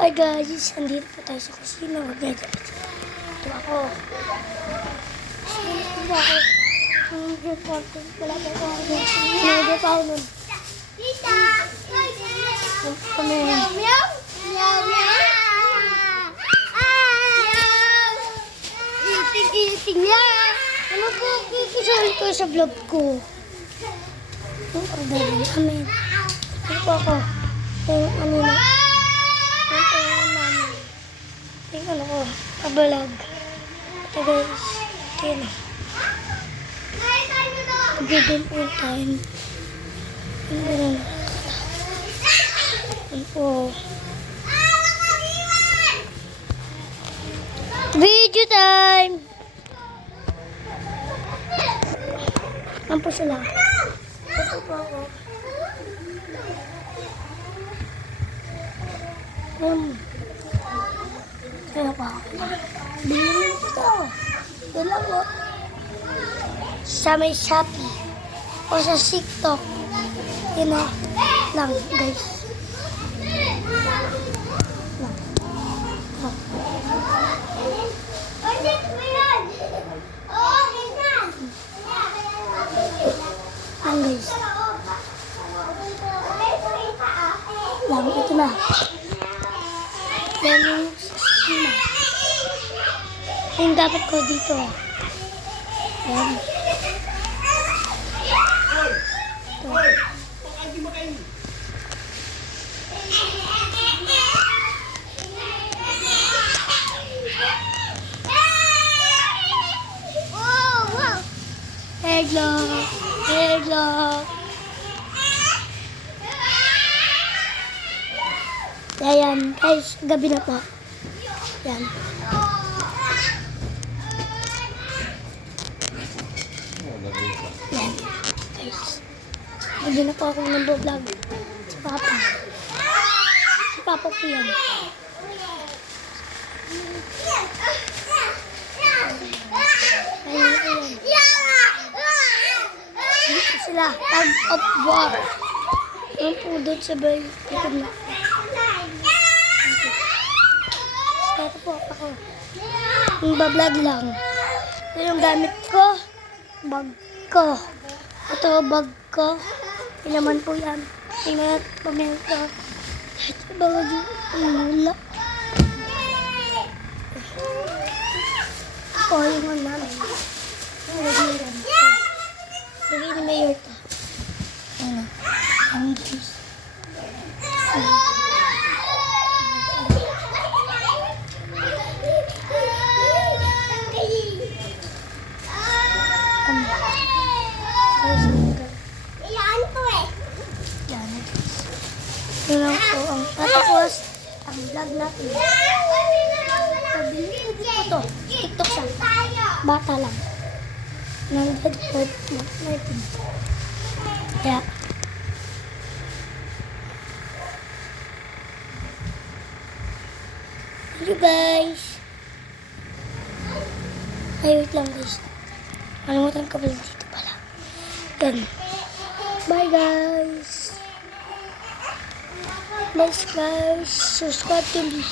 Hi guys, andito po tayo sa kusina. Ito ako. Ito ako. Wala pa ako. Hindi pa ako nun. Tita! Kami. Meow! Meow! Meow! Iting niya! Ano po, kikisali ko sa vlog ko. Yung order namin. Ano po ako? Yung ano na. Yung pera namin. Yung ano ko, kabalag. Ito guys. Ito na. Bigyan po tayo. Yung ano na. Ano po. Video time! Ano po sila? Ito po ako. Kaya pa ako. Bilhin ito. Dalawa. Sa may Shopee. O sa TikTok. Yun o. Lang guys. Lang. Oh. Lang guys. Lang. Ito na. Yan yung sistema. Yung dapat ko dito. Yan. Ito. Hello. Hello. Ayan, guys, gabi na po. Yan. Yan, guys. Gabi na po ako nag-vlog. Si Papa. Si Papa po yan. Ayun po yan. Dito sila. Tag of war. Ayun po doon sa bay. Likod na. Ito po ako. Yung bablog lang. Ito yung gamit ko. Bag ko. Ito bag ko. Yung naman po yan. Tingnan at pamenta. Ito bag yung mula. Ito yung mga namin. Lagay ni Mayor ito. Ano? Ang guys. Yun lang po ang tatapos ang vlog natin. Pabili ko po to. TikTok siya. Bata lang. Nandad po natin. Kaya. Thank you guys. Ay, wait lang guys. Kalimutan ko pala dito pala. Yan. Bye guys. Please guys, subscribe to me.